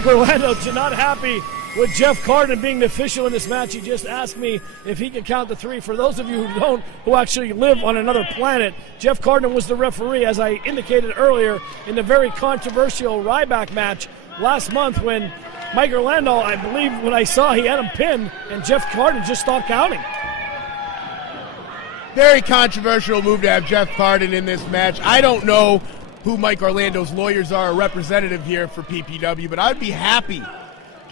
Mike Orlando not happy with Jeff Carden being the official in this match. He just asked me if he could count to 3. For those of you who don't, who actually live on another planet, Jeff Carden was the referee, as I indicated earlier, in the very controversial Ryback match last month when Mike Orlando, I believe when I saw, he had him pinned, and Jeff Carden just stopped counting. Very controversial move to have Jeff Carden in this match. I don't know who Mike Orlando's lawyers are, a representative here for PPW, but I'd be happy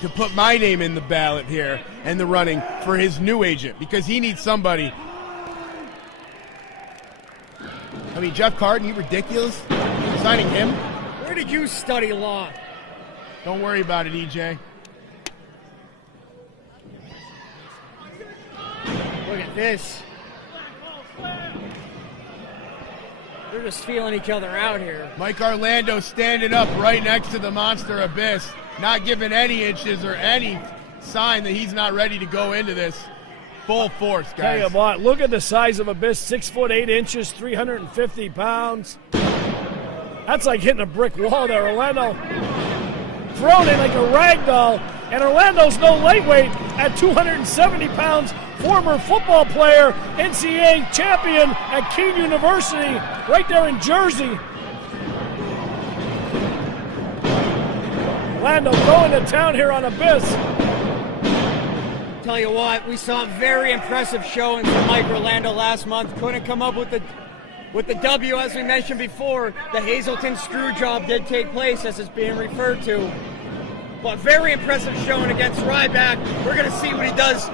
to put my name in the ballot here and the running for his new agent, because he needs somebody. I mean, Jeff Carden, you ridiculous? Signing him? Where did you study law? Don't worry about it, EJ. Look at this. They're just feeling each other out here. Mike Orlando standing up right next to the Monster Abyss, not giving any inches or any sign that he's not ready to go into this full force, guys. Tell you what, look at the size of Abyss, 6 foot 8 inches, 350 pounds. That's like hitting a brick wall there. Orlando thrown in like a rag doll, and Orlando's no lightweight at 270 pounds. Former football player, NCAA champion at Keene University, right there in Jersey. Orlando going to town here on Abyss. Tell you what, we saw a very impressive showing from Mike Orlando last month. Couldn't come up with the W, as we mentioned before. The Hazleton screw job did take place, as it's being referred to. But very impressive showing against Ryback. We're going to see what he does.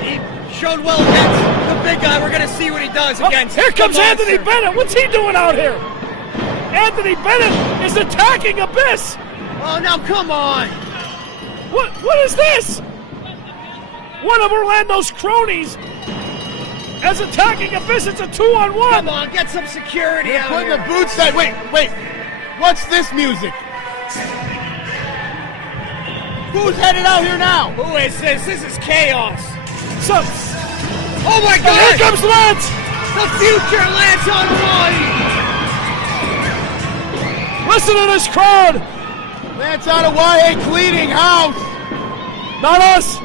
He showed well against the big guy. We're going to see what he does against. Here comes Anthony Bennett. What's he doing out here? Anthony Bennett is attacking Abyss. Oh, now come on. What is this? One of Orlando's cronies as attacking Abyss. It's a 2-on-1. Come on, get some security They're out putting here. the boots on. Wait. What's this music? Who's headed out here now? Who is this? This is chaos. Oh my God! Here comes Lance! The future Lance on Hawaii! Listen to this crowd! Lance out of Hawaii cleaning house. Not us.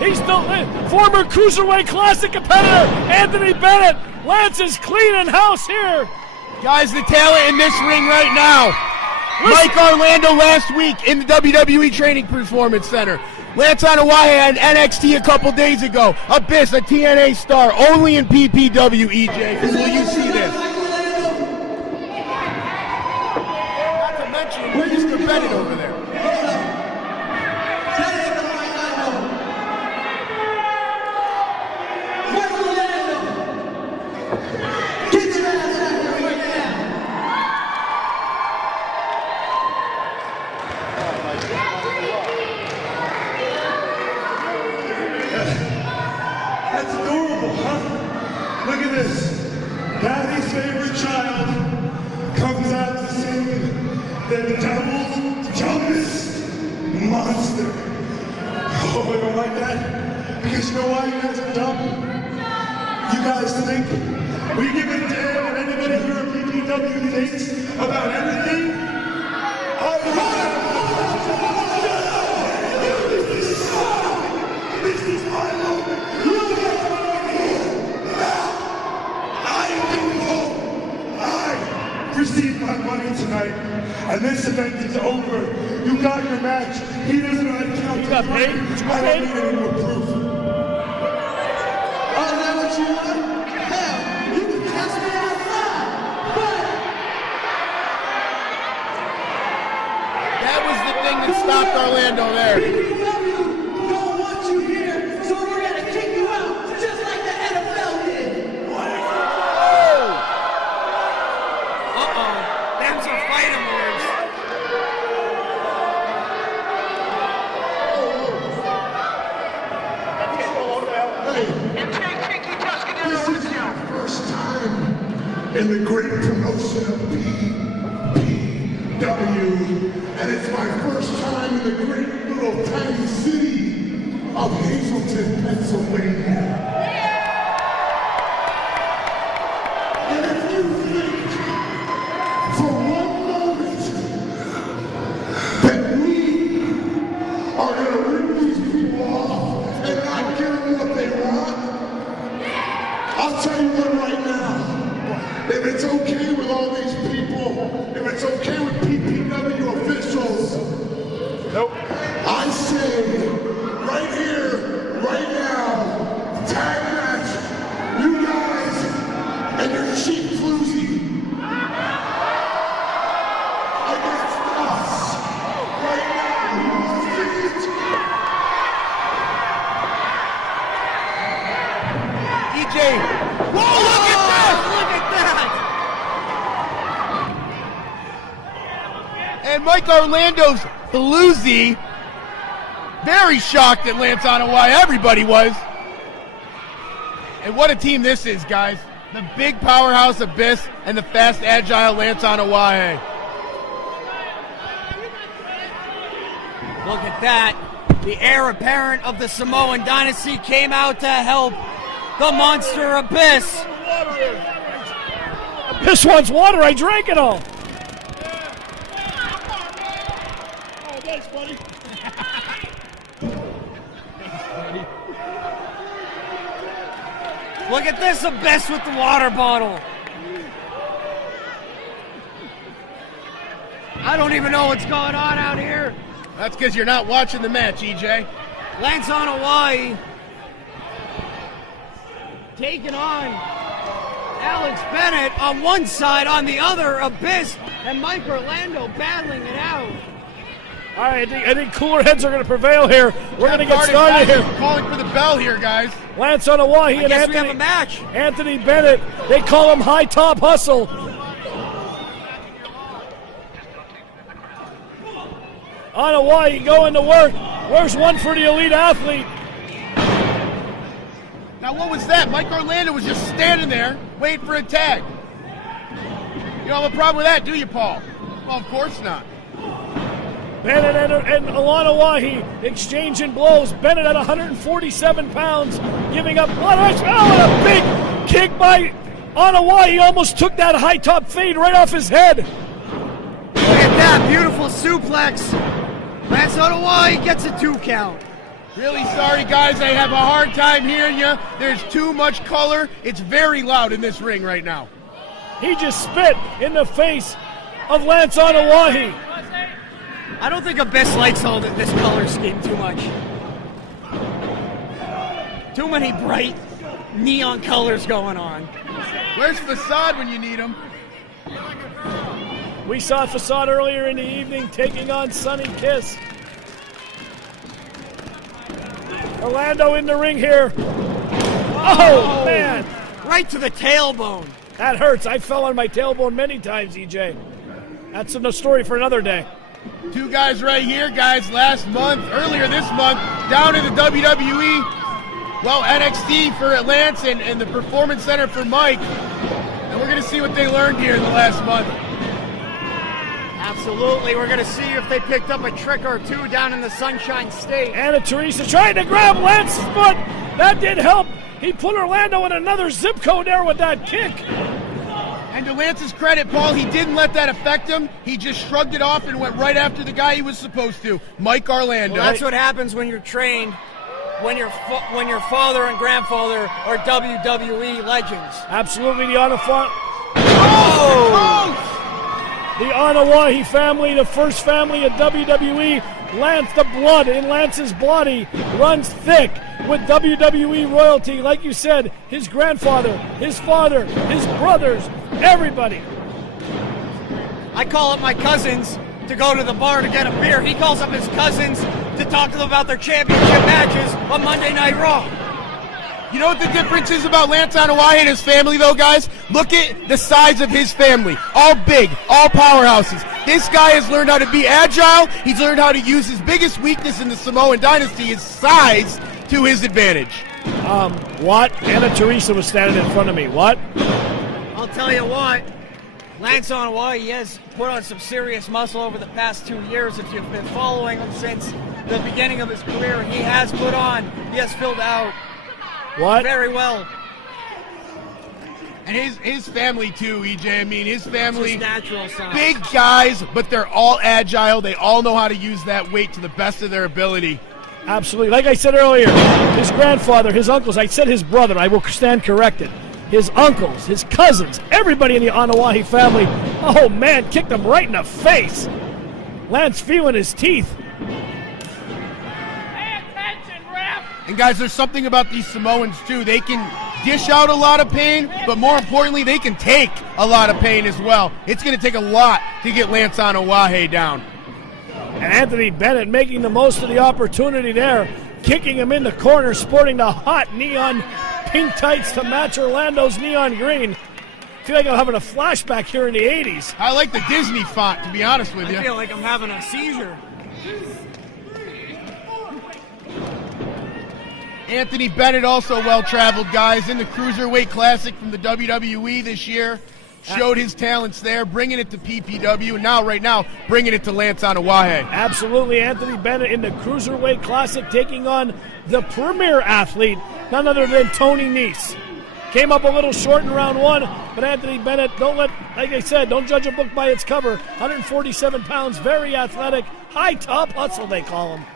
He's the former Cruiserweight Classic competitor, Anthony Bennett. Lance is cleaning house here. Guys, the talent in this ring right now. Listen. Mike Orlando last week in the WWE Training Performance Center. Lance Anoa'i on NXT a couple days ago. Abyss, a TNA star, only in PPW, EJ. Will you see this? Not to mention Mr. Bennett over there. That's adorable, huh? Look at this. Daddy's favorite child comes out to sing the devil's dumbest monster. Oh, I don't like that. Because you know why you guys are dumb? You guys think we give a damn what anybody here at PPW thinks about anything? This is my moment. I received my money tonight, and this event is over. You got your match. He doesn't know how to count. You got paid? I don't need any more proof. Oh, is that what you want? Hell, you can catch me outside. That was the thing that stopped Orlando there. PPW don't want you here, so we're gonna kick you out, just like the NFL did. Them's are fighting words. This is my first time in the great promotion of PPW, and it's my first time in the great little tiny city of Hazleton, Pennsylvania. And if you think for one moment that we I'll tell you what right now. If it's okay with all these people, if it's okay with PPW officials, nope. I say, right here, right now, tag match, you guys and your cheap floozy against us. Right now, you want to see it? EJ, whoa, look at that! Look at that! And Mike Orlando's floozy, very shocked at Lance Anoa'i. Everybody was. And what a team this is, guys. The big powerhouse Abyss and the fast, agile Lance Anoa'i. Look at that. The heir apparent of the Samoan dynasty came out to help the monster Abyss. Abyss wants water. I drank it all. Oh, thanks, buddy. Look at this Abyss with the water bottle. I don't even know what's going on out here. That's because you're not watching the match, EJ. Lance Anoa'i taking on Alex Bennett on one side, on the other, Abyss and Mike Orlando battling it out. All right, I think cooler heads are going to prevail here. We're going to get started here. Calling for the bell here, guys. Lance Anoa'i and Guess we have a match. Anthony Bennett. They call him High Top Hustle. Anoa'i going to work. Where's one for the elite athlete? Now, what was that? Mike Orlando was just standing there waiting for a tag. You don't have a problem with that, do you, Paul? Well, of course not. Bennett and Anoa'i exchanging blows. Bennett at 147 pounds, giving up blood. Oh, and a big kick by Anoa'i. He almost took that high top fade right off his head. Look at that beautiful suplex. Lance Anoa'i gets a 2 count. Really sorry, guys. I have a hard time hearing you. There's too much color. It's very loud in this ring right now. He just spit in the face of Lance Anoa'i. I don't think Abyss likes all this color scheme too much. Too many bright neon colors going on. Where's Facade when you need him? We saw Facade earlier in the evening taking on Sonny Kiss. Orlando in the ring here. Oh, man. Right to the tailbone. That hurts. I fell on my tailbone many times, EJ. That's a story for another day. Two guys right here, guys, earlier this month, down in the WWE, well, NXT for Lance and the Performance Center for Mike. And we're going to see what they learned here in the last month. Absolutely. We're going to see if they picked up a trick or two down in the Sunshine State. Anna Teresa trying to grab Lance's foot. That did help. He put Orlando in another zip code there with that kick. And to Lance's credit, Paul, he didn't let that affect him. He just shrugged it off and went right after the guy he was supposed to, Mike Orlando. Well, that's what happens when you're trained, when your father and grandfather are WWE legends. Absolutely, the Anoa'i. Oh! The Anoa'i family, the first family of WWE. Lance, the blood in Lance's body runs thick with WWE royalty. Like you said, his grandfather, his father, his brothers, everybody. I call up my cousins to go to the bar to get a beer. He calls up his cousins to talk to them about their championship matches on Monday Night Raw. You know what the difference is about Lance Anoa'i and his family, though, guys? Look at the size of his family. All big, all powerhouses. This guy has learned how to be agile. He's learned how to use his biggest weakness in the Samoan dynasty, his size, to his advantage. What? Anna Teresa was standing in front of me. What? I'll tell you what. Lance Anoa'i has put on some serious muscle over the past 2 years. If you've been following him since the beginning of his career, he has filled out. What? Very well. And his family, too, EJ. I mean, his family, Just natural size. big guys, but they're all agile. They all know how to use that weight to the best of their ability. Absolutely. Like I said earlier, his grandfather, his uncles, I said his brother, I will stand corrected. his uncles, his cousins, everybody in the Anawahi family. Oh man, kicked him right in the face. Lance feeling his teeth. And guys, there's something about these Samoans too. They can dish out a lot of pain, but more importantly, they can take a lot of pain as well. It's going to take a lot to get Lance Anawahi down. And Anthony Bennett making the most of the opportunity there, kicking him in the corner, sporting the hot neon pink tights to match Orlando's neon green. I feel like I'm having a flashback here in the 80s. I like the Disney font, to be honest with you. I feel like I'm having a seizure. Anthony Bennett also well-traveled, guys, in the Cruiserweight Classic from the WWE this year. Showed his talents there, bringing it to PPW, and now, right now, bringing it to Lance Anawahi. Absolutely, Anthony Bennett in the Cruiserweight Classic taking on the premier athlete, none other than Tony Nese. Came up a little short in round one, but Anthony Bennett, like I said, don't judge a book by its cover. 147 pounds, very athletic, high top hustle they call him.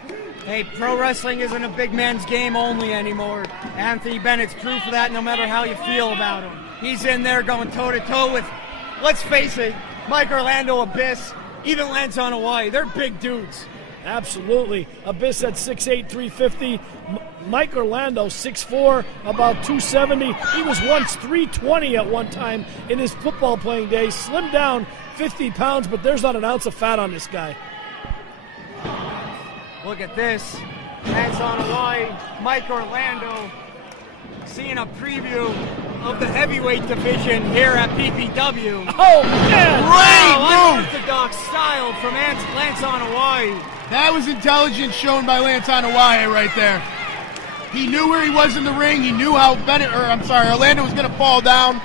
Hey, pro wrestling isn't a big man's game only anymore. Anthony Bennett's proof of that no matter how you feel about him. He's in there going toe-to-toe with, let's face it, Mike Orlando, Abyss, even Lance Anawahi. They're big dudes. Absolutely. Abyss at 6'8", 350. Mike Orlando, 6'4", about 270. He was once 320 at one time in his football playing days. Slimmed down 50 pounds, but there's not an ounce of fat on this guy. Look at this. Lance Anawahi, Mike Orlando, seeing a preview of the heavyweight division here at PPW. Oh, man! Great move! Unorthodox style from Lance Anawahi. That was intelligence shown by Lance Anawahi right there. He knew where he was in the ring. He knew how Orlando was going to fall down.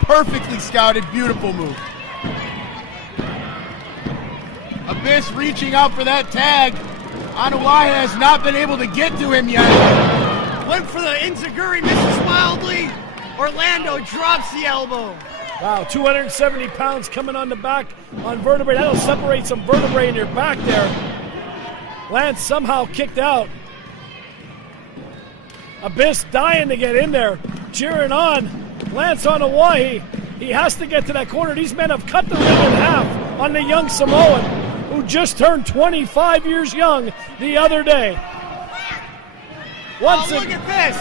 Perfectly scouted. Beautiful move. Abyss reaching out for that tag. Anawahi has not been able to get to him yet. Went for the Enziguri, misses wildly. Orlando drops the elbow. Wow, 270 pounds coming on the back on vertebrae. That'll separate some vertebrae in your back there. Lance somehow kicked out. Abyss dying to get in there, cheering on. Lance Anawahi, he has to get to that corner. These men have cut the ring in half on the young Samoan, who just turned 25 years young the other day. Look at this. Look at this.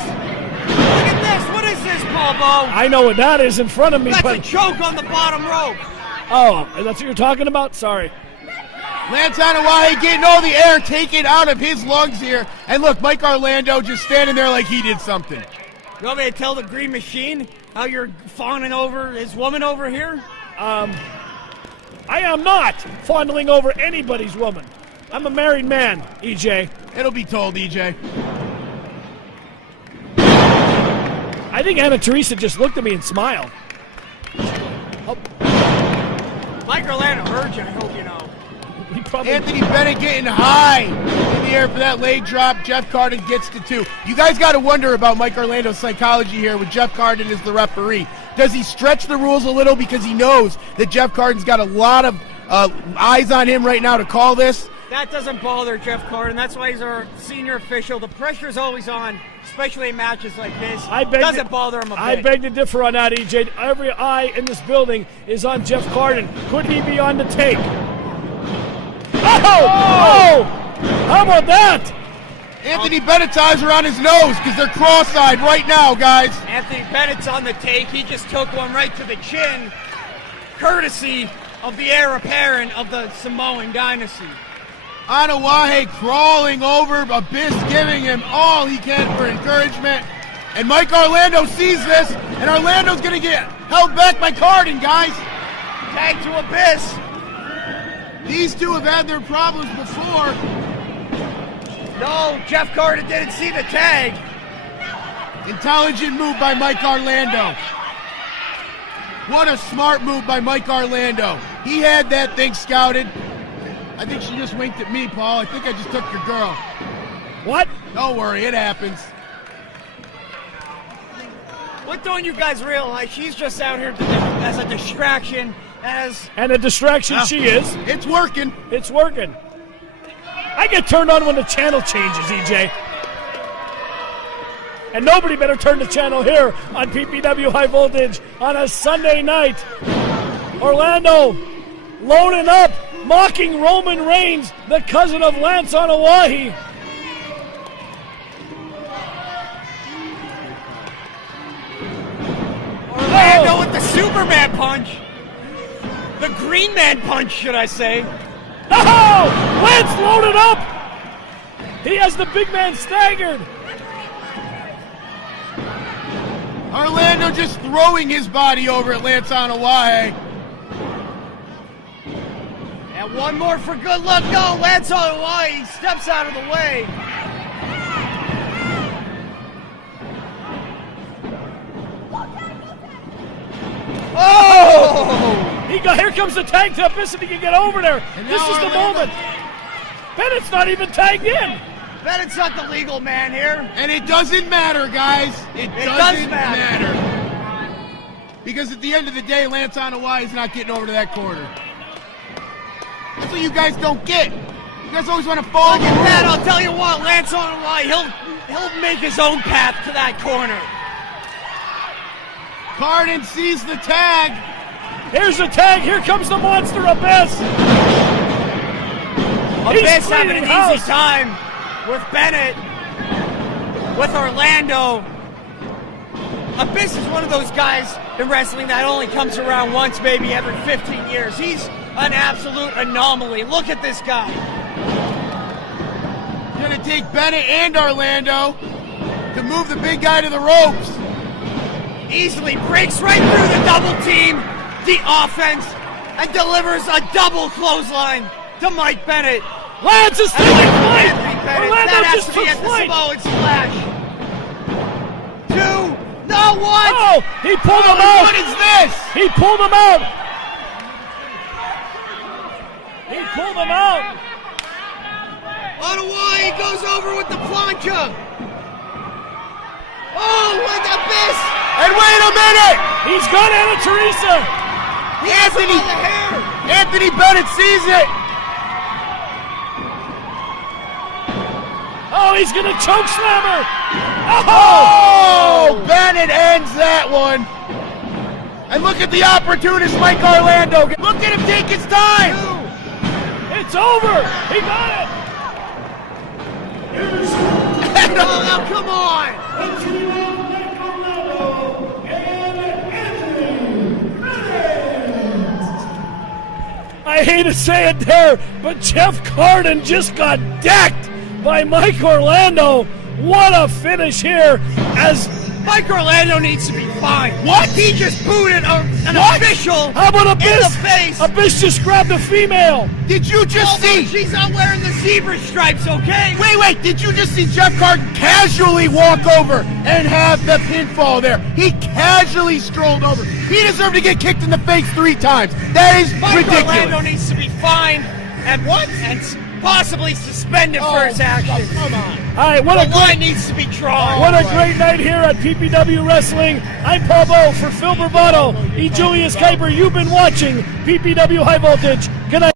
What is this, Bobo? I know what that is in front of me. That's but a choke on the bottom rope. Oh, that's what you're talking about? Sorry. Lance Anawahi getting all the air taken out of his lungs here. And look, Mike Orlando just standing there like he did something. You want me to tell the Green Machine how you're fawning over his woman over here? I am not fondling over anybody's woman. I'm a married man, EJ. It'll be told, EJ. I think Anna Teresa just looked at me and smiled. Oh. Mike Orlando heard you, I hope you know. Anthony Bennett getting high in the air for that leg drop. Jeff Carden gets to 2. You guys got to wonder about Mike Orlando's psychology here with Jeff Carden as the referee. Does he stretch the rules a little because he knows that Jeff Carden's got a lot of eyes on him right now to call this? That doesn't bother Jeff Carden. That's why he's our senior official. The pressure's always on, especially in matches like this. Doesn't bother him a bit. I beg to differ on that, EJ. Every eye in this building is on Jeff Carden. Could he be on the take? Oh! How about that? Anthony Bennett's eyes are on his nose because they're cross-eyed right now, guys. Anthony Bennett's on the take. He just took one right to the chin, courtesy of the heir apparent of the Samoan dynasty. Anawahi crawling over, Abyss giving him all he can for encouragement. And Mike Orlando sees this, and Orlando's going to get held back by Carden, guys. Tag to Abyss. These two have had their problems before. No, Jeff Carden didn't see the tag. Intelligent move by Mike Orlando. What a smart move by Mike Orlando. He had that thing scouted. I think she just winked at me, Paul. I think I just took your girl. What? Don't worry, it happens. What don't you guys realize? She's just out here as a distraction. And a distraction she is. It's working. It's working. I get turned on when the channel changes, EJ. and nobody better turn the channel here on PPW High Voltage on a Sunday night. Orlando loading up, mocking Roman Reigns, the cousin of Lance on Hawaii. Orlando with the Superman punch. The Green Man punch, should I say. Oh! Lance loaded up! He has the big man staggered. Orlando just throwing his body over at Lance on Hawaii. And one more for good luck. No, Lance on Hawaii steps out of the way. Oh! Here comes the tag to Abyss if he can get over there. This is the moment. Bennett's not even tagged in. Bennett's not the legal man here. And it doesn't matter, guys. It doesn't matter. Because at the end of the day, Lance on Hawaii is not getting over to that corner. That's what you guys don't get. You guys always want to fall. Look at that. I'll tell you what, Lance on Hawaii, he'll make his own path to that corner. Carden sees the tag. Here's the tag. Here comes the monster Abyss. Abyss having an easy time with Bennett, with Orlando. Abyss is one of those guys in wrestling that only comes around once, maybe every 15 years. He's an absolute anomaly. Look at this guy. Gonna take Bennett and Orlando to move the big guy to the ropes. Easily breaks right through the double team, the offense, and delivers a double clothesline to Mike Bennett. Lance is taking flight. Orlando just took flight. Samoan splash. 2, no, 1. Oh, he pulled him out. What is this? He pulled him out. He pulled him out. On Hawaii goes over with the plancha. Oh, with Abyss. And wait a minute. He's got Anna Teresa. He has him by the hair. Anthony Bennett sees it. Oh, he's going to choke slam her. Oh, Bennett ends that one. And look at the opportunist, Mike Orlando. Look at him take his time. It's over. He got it. Oh, now come on. I hate to say it there, but Jeff Carden just got decked by Mike Orlando. What a finish here as Mike Orlando needs to be fined. What? He just booted an official How about Abyss? in the face. Abyss just grabbed a female. Did you just see? She's not wearing the zebra stripes, okay? Wait, did you just see Jeff Carden casually walk over and have the pinfall there? He casually strolled over. He deserved to get kicked in the face 3 times. That is Mike ridiculous. Orlando needs to be fined and possibly suspended for his actions. Come on. All right, The line needs to be drawn. What a great night here at PPW Wrestling. I'm Paul Bowe for Phil Bravado. E. Julius Kuiper, you've been watching PPW High Voltage. Good night.